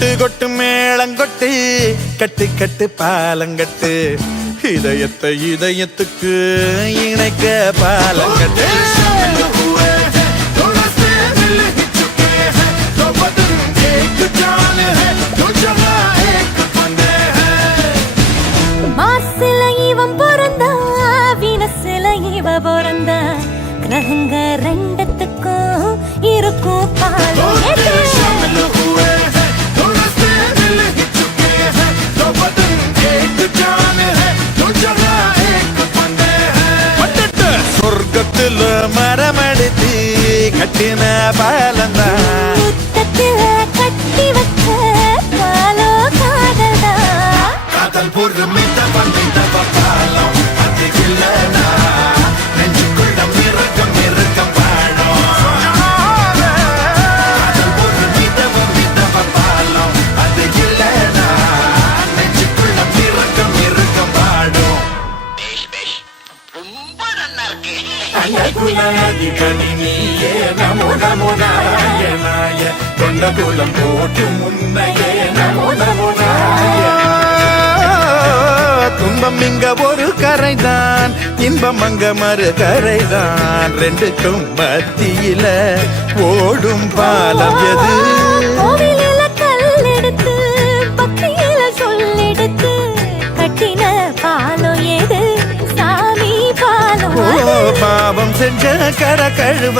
கொட்டு கொட்டு மேளங்கொட்டு கட்டு கட்டு பாலங்கட்டு இதயத்தை இதயத்துக்கு இணைக்க பாலங்கட்டு மாசில கிரகங்க ரெண்டத்துக்கும் இருக்கும் பாலம் மரமடித்து கட்டின பாலந்தான். குலாதிபதி நீயே நமோ நமோ நாராயணாய. கொண்ட குலம் போட்டு முன்னையே நமோ நமோ துன்பம் இங்க ஒரு கரைதான் இன்பம் அங்க மறு கரைதான். ரெண்டுக்கும் மத்தியில ஓடும் பாலம் எது? செஞ்ச கரை கழுவ